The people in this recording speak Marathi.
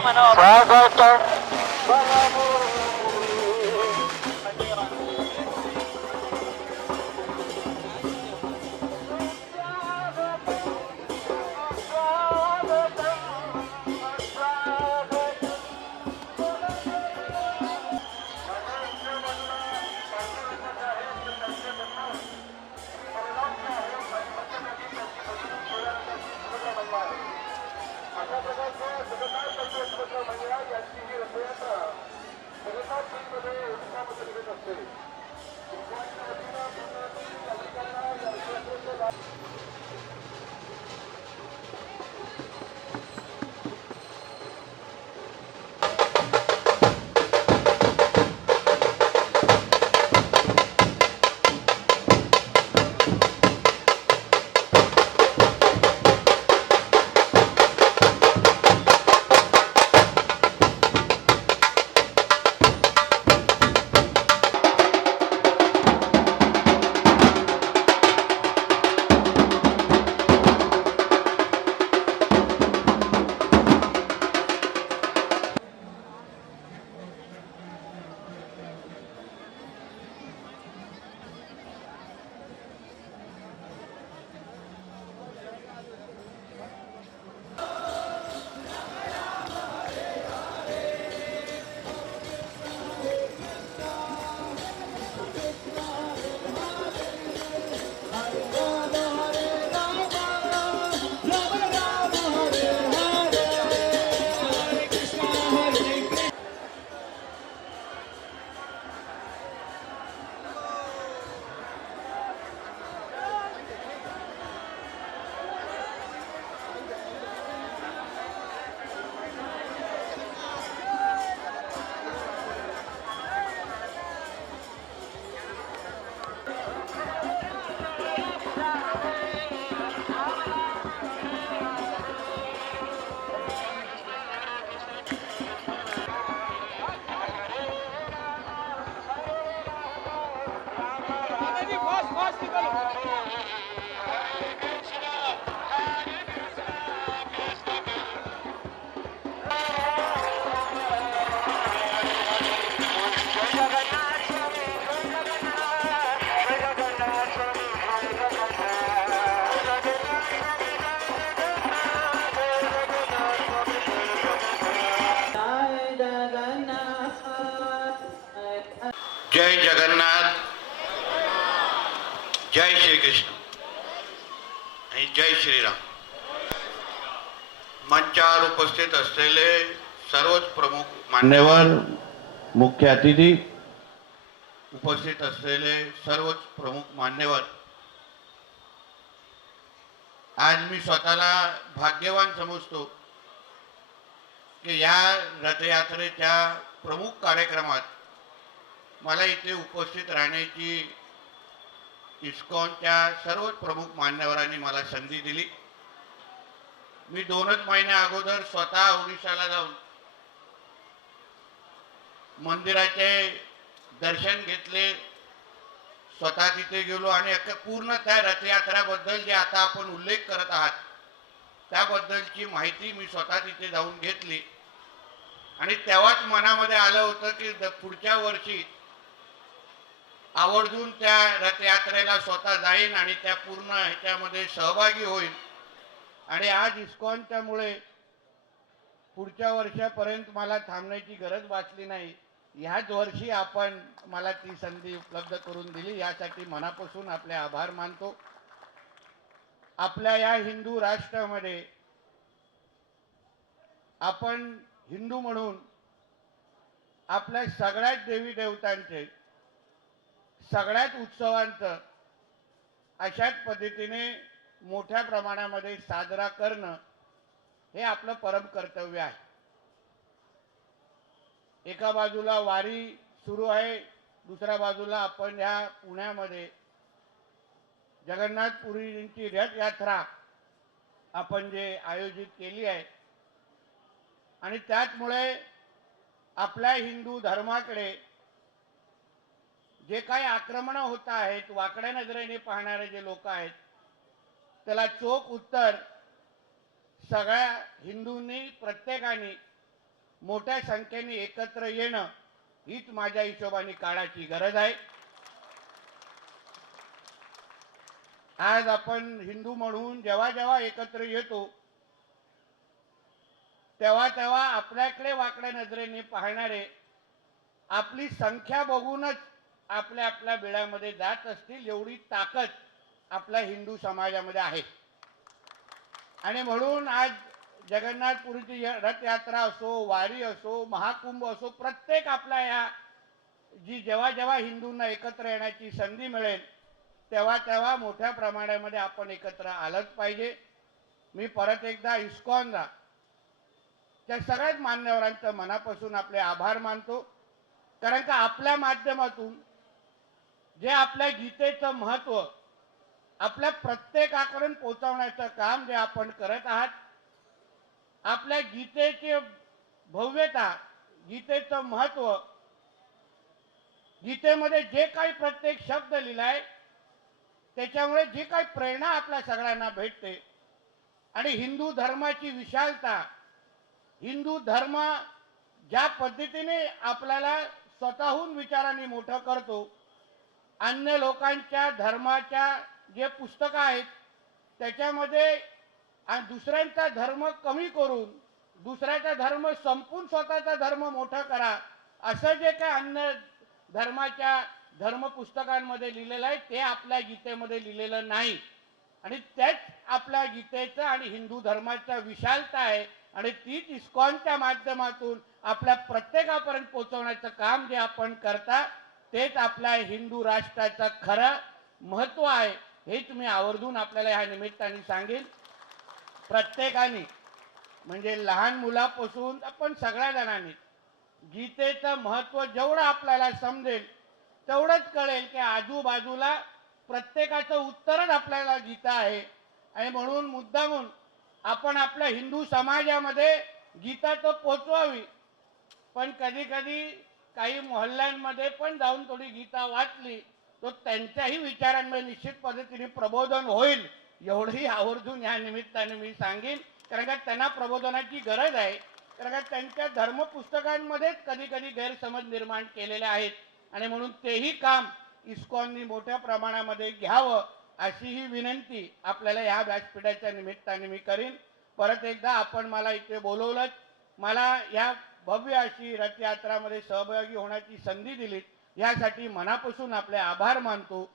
manobra. Só Vamos. जय जगन्नाथ। जय श्रीकृष्ण। आणि जय श्रीराम। मंचावर उपस्थित असलेले सर्वच प्रमुख मान्यवर मुख्य अतिथी। उपस्थित असलेले सर्वच प्रमुख मान्यवर। आज मी स्वतःला भाग्यवान समजतो की या रथयात्रेच्या प्रमुख कार्यक्रमात मला इथे उपस्थित राहण्याची इस्कॉनच्या सर्वच प्रमुख मान्यवरांनी मला संधी दिली. मी दोनच महिन्या अगोदर स्वतः ओडिशाला जाऊन मंदिराचे दर्शन घेतले स्वतः तिथे गेलो आणि अख्खा पूर्ण त्या रथयात्राबद्दल जे आता आपण उल्लेख करत आहात त्याबद्दलची माहिती मी स्वतः तिथे जाऊन घेतली. आणि तेव्हाच मनामध्ये आलं होतं की द- पुढच्या वर्षी आवर्जून त्या रथयात्रेला स्वतः जाईन आणि त्या पूर्ण ह्याच्यामध्ये सहभागी होईल. आणि आज इस्कॉनच्यामुळे पुढच्या वर्षापर्यंत मला थांबण्याची गरज वाचली नाही. ह्याच वर्षी आपण मला ती संधी उपलब्ध करून दिली. यासाठी मनापासून आपले आभार मानतो. आपल्या या हिंदू राष्ट्रामध्ये आपण हिंदू म्हणून आपल्या सगळ्याच देवी देवतांचे सगळ्याच उत्सवांचं अशाच पद्धतीने मोठ्या प्रमाणामध्ये साजरा करणं हे आपलं परम कर्तव्य आहे. एका बाजूला वारी सुरू आहे दुसऱ्या बाजूला आपण ह्या पुण्यामध्ये जगन्नाथपुरीची रथयात्रा आपण जे आयोजित केली आहे. आणि त्याचमुळे आपल्या हिंदू धर्माकडे जे काही आक्रमणं होत आहेत वाकड्या नजरेने पाहणारे जे लोक आहेत त्याला चोख उत्तर सगळ्या हिंदूंनी प्रत्येकाने मोठ्या संख्येने एकत्र येणं हीच माझ्या हिशोबाने काळाची गरज आहे. आज आपण हिंदू म्हणून जेव्हा जेव्हा एकत्र येतो तेव्हा तेव्हा आपल्याकडे वाकड्या नजरेने पाहणारे आपली संख्या बघूनच आपल्या आपल्या बिळामध्ये जात असतील एवढी ताकद आपल्या हिंदू समाजामध्ये आहे. आणि म्हणून आज जगन्नाथपुरीची रथयात्रा असो वारी असो महाकुंभ असो प्रत्येक आपल्या या जी जेव्हा जेव्हा हिंदूंना एकत्र येण्याची संधी मिळेल तेव्हा तेव्हा मोठ्या प्रमाणामध्ये आपण एकत्र आलंच पाहिजे. मी परत एकदा इस्कॉनला त्या सगळ्याच मान्यवरांचं मनापासून आपले आभार मानतो. कारण का आपल्या माध्यमातून जे आपल्या गीतेचं महत्त्व आपल्या प्रत्येकाकडून पोहोचवण्याचं काम जे आपण करत आहात आपल्या गीतेचे भव्यता गीतेचं महत्त्व गीतेमध्ये जे काही प्रत्येक शब्द लिहिलाय त्याच्यामुळे जी काही प्रेरणा आपल्या सगळ्यांना भेटते. आणि हिंदू धर्माची विशालता हिंदू धर्म ज्या पद्धतीने आपल्याला स्वतःहून विचाराने मोठं करतो अन्य लोकांच्या धर्माच्या जे पुस्तकं आहेत त्याच्यामध्ये दुसऱ्यांचा धर्म कमी करून दुसऱ्याचा धर्म संपून स्वतःचा धर्म मोठा करा असं जे काय अन्य धर्माच्या धर्म पुस्तकांमध्ये लिहिलेलं आहे ते आपल्या गीतेमध्ये लिहिलेलं नाही. आणि त्याच आपल्या गीतेचं आणि हिंदू धर्माचा विशालता आहे आणि तीच इस्कॉनच्या माध्यमातून आपल्या प्रत्येकापर्यंत पोहोचवण्याचं काम जे आपण करता तेच आपल्या हिंदू राष्ट्राचं खरं महत्त्व आहे हेच मी आवर्जून आपल्याला ह्या निमित्ताने सांगेन. प्रत्येकाने म्हणजे लहान मुलापासून आपण सगळ्या जणांनी गीतेचं महत्त्व जेवढं आपल्याला समजेल तेवढंच कळेल की आजूबाजूला प्रत्येकाचं उत्तरच आपल्याला गीता आहे. आणि म्हणून मुद्दामून आपण आपल्या हिंदू समाजामध्ये गीता तर पोचवावी पण कधी कधी काही मोहल्ल्यांमध्ये पण जाऊन थोडी गीता वाचली तर त्यांच्याही विचारांमध्ये निश्चित पद्धतीने प्रबोधन होईल एवढंही आवर्जून या निमित्ताने मी सांगेन. कारण का त्यांना प्रबोधनाची गरज आहे. कारण का त्यांच्या धर्मपुस्तकांमध्येच कधी कधी गैरसमज निर्माण केलेले आहेत. आणि म्हणून तेही काम इस्कॉननी मोठ्या प्रमाणामध्ये घ्यावं अशी ही विनंती आपल्याला या व्यासपीठाच्या निमित्ताने मी करीन. परत एकदा आपण मला इथे बोलवलं मला या भव्य अशी रथयात्रामध्ये सहभागी होण्याची संधी दिली यासाठी मनापासून आपले आभार मानतो.